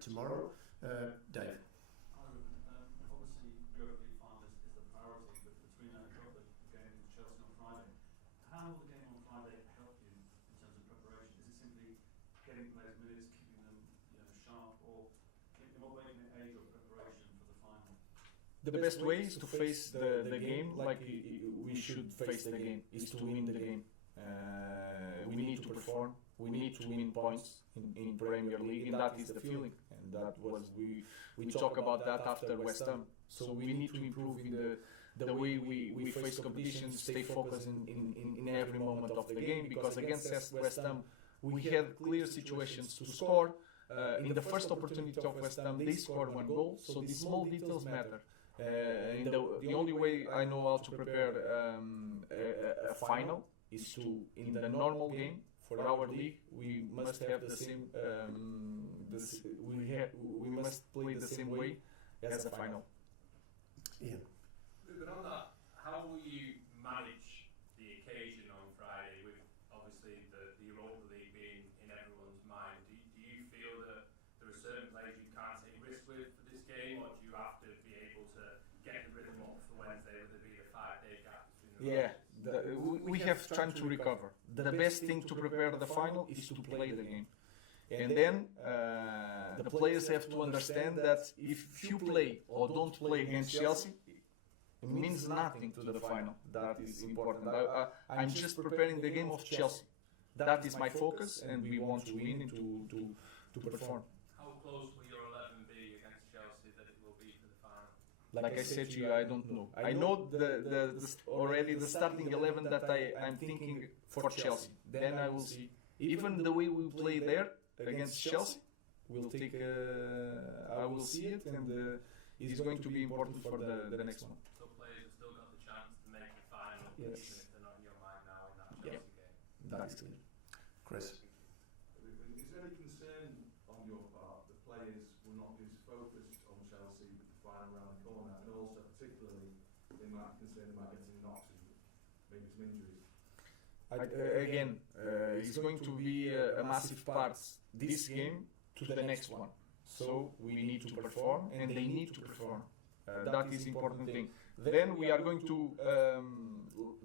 tomorrow. Dave. Obviously, Europa League final is the priority, but between that and the game with Chelsea on Friday, how will the game on Friday help you in terms of preparation? Is it simply getting players minutes, keeping them sharp, or in what way can it aid your preparation for the final? The best way is to face the game like we should face the game, is to win the game. We need to perform, we need to win points in Premier League, and that is the feeling. And that was, we talk about that after West Ham. So we need to improve in the way we face competition, stay focused in every moment of the game, because against West Ham we had clear situations to score. In the first opportunity of West Ham they scored one goal, so these small details matter. The only way I know how to prepare a final is to, in the normal game for our league, we must have the same. We must play the same way as a final. Ian. But on that, how will you manage the occasion on Friday with obviously the Europa League being in everyone's mind? Do you feel that there are certain players you can't take risks with for this game, or do you have to be able to get the rhythm up for Wednesday? Would there be a 5-day gap between the we have time to recover. The best thing to prepare the final is to play the game. And then the players have to understand that if you play or don't play against Chelsea, it means nothing to the final. That is important. I'm just preparing the game of Chelsea. That is my focus, and we want to win and to perform. How close will your 11 be against Chelsea that it will be for the final? Like I said to you, I don't know. I know already the starting 11 that I'm thinking for Chelsea. Then I will see. Even the way we play there against Chelsea, I will see it, and it's going to be important for the next one. So players have still got the chance to make the final, Yes. even if they're not in your mind now in that Chelsea game. That is clear. Chris. Is there any concern on your part that players will not be as focused on Chelsea with the final around the corner, and also particularly they might be concerned about getting knocks and maybe some injuries? It's going to be a massive part this game to the next one. So we need to perform, and they need to perform. That is important thing. Then we are going to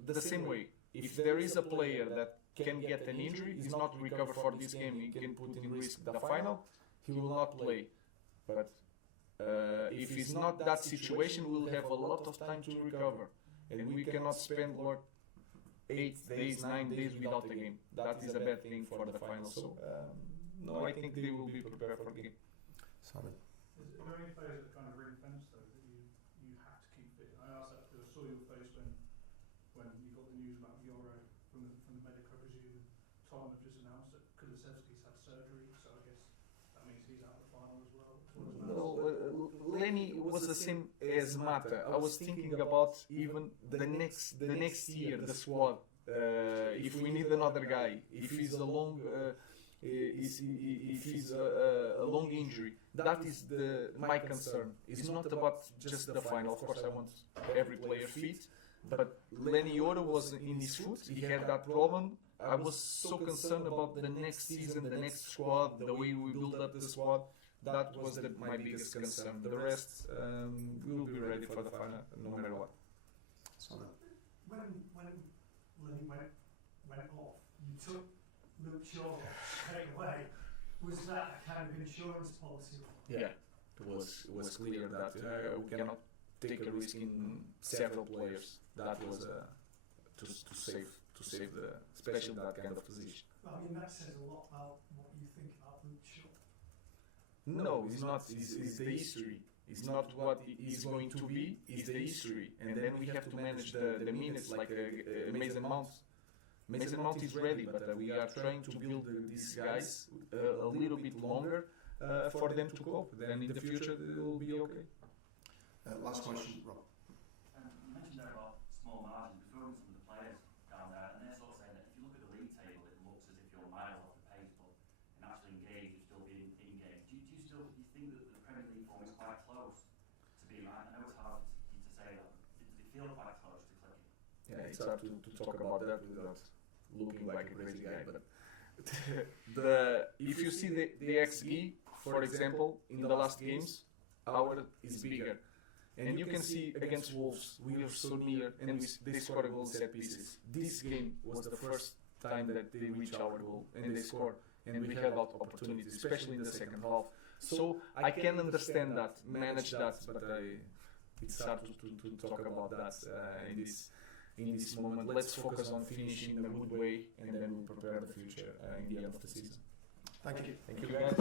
the same way. If there is a player that can get an injury, he's not recover for this game, he can put in risk the final, he will not play. But if it's not that situation, we'll have a lot of time to recover, and we cannot spend 8 days, 9 days without the game. That is a bad thing for the final. So no, I think they will be prepared for the game. Simon. Is there any players that kind of ring fence though that you have to keep fit? I asked that because I saw your face when you got the news about Euro from the medic. I presume Tom had just announced that Kulusevski's had surgery, so I guess that means he's out of the final as well. Lenny was the same as Mata. I was thinking about even the next year, the squad. If we need another guy, if he's a long, if he's a long injury, that is my concern. It's not about just the final. Of course, I want every player fit, but Lenny Yoro was in his foot. He had that problem. I was so concerned about the next season, the next squad, the way we build up the squad. That was my biggest concern. The rest, we will be ready for the final, no matter what. Simon. When Lenny went off, you took Luke Shaw straight away. Was that a kind of insurance policy? Yeah, it was clear that we cannot take a risk in several players. That was to save especially that kind of position. Well, I mean, that says a lot about what you think about Luke Shaw. No, it's not. It's the history. It's not what he's going to be. It's the history, and then we have to manage the minutes like Mason Mount. Mason Mount is ready, but we are trying to build these guys a little bit longer for them to cope. Then in the future they will be okay. Last question, Rob. You mentioned there about small margins. We've spoken to some of the players down there, and they're sort of saying that if you look at the league table, it looks as if you're miles off the pace, but in actually engage, you'll still be in game. Do you think that the Premier League form is quite close to being? I know it's hard to say that. Does it feel quite close to clicking? Yeah, it's hard to talk about that without looking like a crazy guy. But if you see the XG for example, in the last games, our is bigger. And you can see against Wolves, we are so near and they score a goal set pieces. This game was the first time that they reached our goal and they scored. And we had a lot of opportunities, especially in the second half. So I can understand that, manage that, but it's hard to talk about that in this moment. Let's focus on finishing in a good way and then we'll prepare the future in the end of the season. Thank you. Thank you guys.